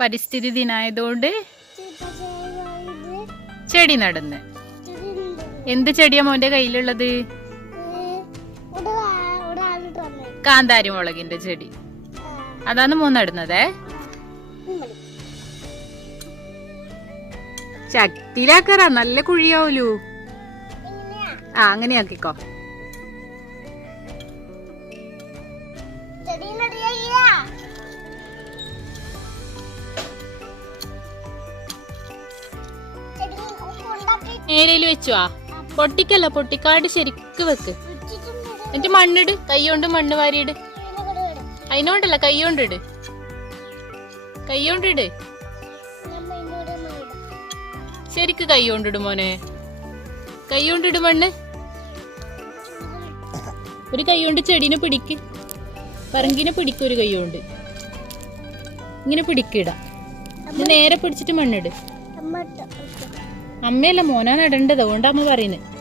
പരിസ്ഥിതി ദിനായതുകൊണ്ട് ചെടി നടുന്നു. എന്ത് ചെടിയാ മോന്റെ കയ്യിലുള്ളത്? കാന്താരി മുളകിന്റെ ചെടി. അതാണ് മോൻ നടുന്നതേ. ചട്ടിയിലാക്കറ നല്ല കുഴിയാവൂലൂ. അങ്ങനെ ആക്കിക്കോ. നേരയില് വെച്ചുവാ. പൊട്ടിക്കല്ല, പൊട്ടിക്കാട് ശരിക്ക് വെക്ക്. എന്നിട്ട് മണ്ണിട്, കൈകൊണ്ട് മണ്ണ് വാരിയിട്. അതിനോണ്ടല്ല, കൈകൊണ്ടിട്, കൈകൊണ്ടിട്. ശരിക്ക് കൈകൊണ്ടിട് മോനെ, കൈകൊണ്ടിട് മണ്ണ്. ഒരു കൈകൊണ്ട് ചെടീനെ പിടിക്ക്, പറങ്കിനെ പിടിക്കും ഒരു കൈകൊണ്ട്. ഇങ്ങനെ പിടിക്കിട. നേരെ പിടിച്ചിട്ട് മണ്ണിട്. അമ്മയല്ല മോനാ നടേണ്ടത്, അതുകൊണ്ടാ അമ്മ പറയുന്നത്.